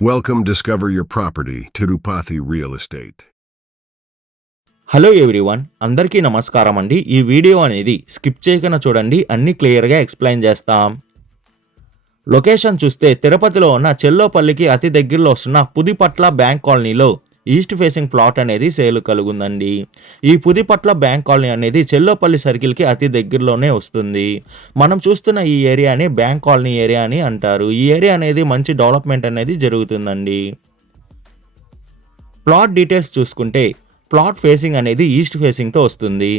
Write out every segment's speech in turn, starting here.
Welcome Discover Your Property, Tirupati Real Estate. Hello everyone, అందరికీ నమస్కారం అండి. ఈ వీడియో అనేది స్కిప్ చేయకుండా చూడండి, అన్ని క్లియర్గా ఎక్స్ప్లెయిన్ చేస్తాం. లొకేషన్ చూస్తే తిరుపతిలో ఉన్న చెల్లోపల్లికి అతి దగ్గరలో వస్తున్న పుదిపట్ల బ్యాంక్ కాలనీలో ఈస్ట్ ఫేసింగ్ ప్లాట్ అనేది సేల్ కలుగుందండి. ఈ పుదిపట్ల బ్యాంక్ కాలనీ అనేది చెల్లోపల్లి సర్కిల్కి అతి దగ్గరలోనే వస్తుంది. మనం చూస్తున్న ఈ ఏరియాని బ్యాంక్ కాలనీ ఏరియా అని అంటారు. ఈ ఏరియా అనేది మంచి డెవలప్మెంట్ అనేది జరుగుతుందండి. ప్లాట్ డీటెయిల్స్ చూసుకుంటే ప్లాట్ ఫేసింగ్ అనేది ఈస్ట్ ఫేసింగ్తో వస్తుంది.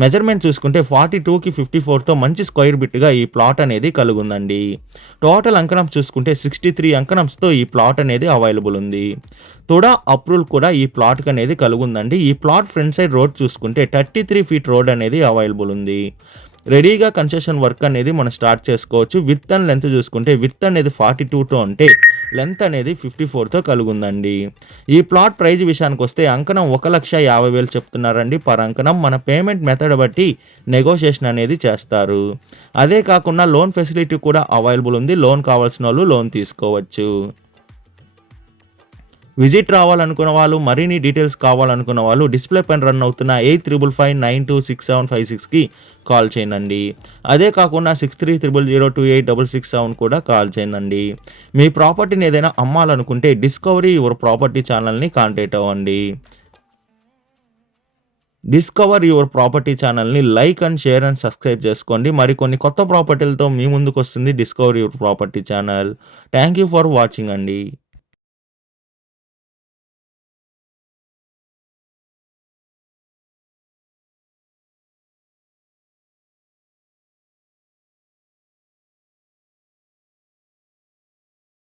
మెజర్మెంట్ చూసుకుంటే 42కి 54తో మంచి స్క్వేర్ బిట్గా ఈ ప్లాట్ అనేది కలుగుందండి. టోటల్ అంకణం చూసుకుంటే 63 అంకణంస్తో ఈ ప్లాట్ అనేది అవైలబుల్ ఉంది. తుడా అప్రూవల్ కూడా ఈ ప్లాట్కి అనేది కలుగుందండి. ఈ ప్లాట్ ఫ్రంట్ సైడ్ రోడ్ చూసుకుంటే 33 ఫీట్ రోడ్ అనేది అవైలబుల్ ఉంది. రెడీగా కన్స్ట్రక్షన్ వర్క్ అనేది మనం స్టార్ట్ చేసుకోవచ్చు. విడ్త్ అండ్ లెంత్ చూసుకుంటే విడ్త్ అనేది 42తో ఉంటే లెంత్ అనేది 54తో కలుగుందండి. ఈ ప్లాట్ ప్రైజ్ విషయానికి వస్తే అంకణం 1,50,000 చెప్తున్నారండి పర్ అంకణం. మన పేమెంట్ మెథడ్ బట్టి నెగోషియేషన్ అనేది చేస్తారు. అదే కాకుండా లోన్ ఫెసిలిటీ కూడా అవైలబుల్ ఉంది. లోన్ కావాల్సిన వాళ్ళు లోన్ తీసుకోవచ్చు. విజిట్ రావాలనుకున్న వాళ్ళు, మరిన్ని డీటెయిల్స్ కావాలనుకున్న వాళ్ళు డిస్ప్లే పైన రన్ అవుతున్న 8555926756కి కాల్ చేయండి. అదే కాకుండా 6300028667 కూడా కాల్ చేయండి. మీ ప్రాపర్టీని ఏదైనా అమ్మాలనుకుంటే డిస్కవరీ యువర్ ప్రాపర్టీ ఛానల్ని కాంటాక్ట్ అవ్వండి. డిస్కవర్ యువర్ ప్రాపర్టీ ఛానల్ని like and share and subscribe చేసుకోండి. మరికొన్ని కొత్త ప్రాపర్టీలతో మీ ముందుకు వస్తుంది discover your property channel. Thank you for watching అండి.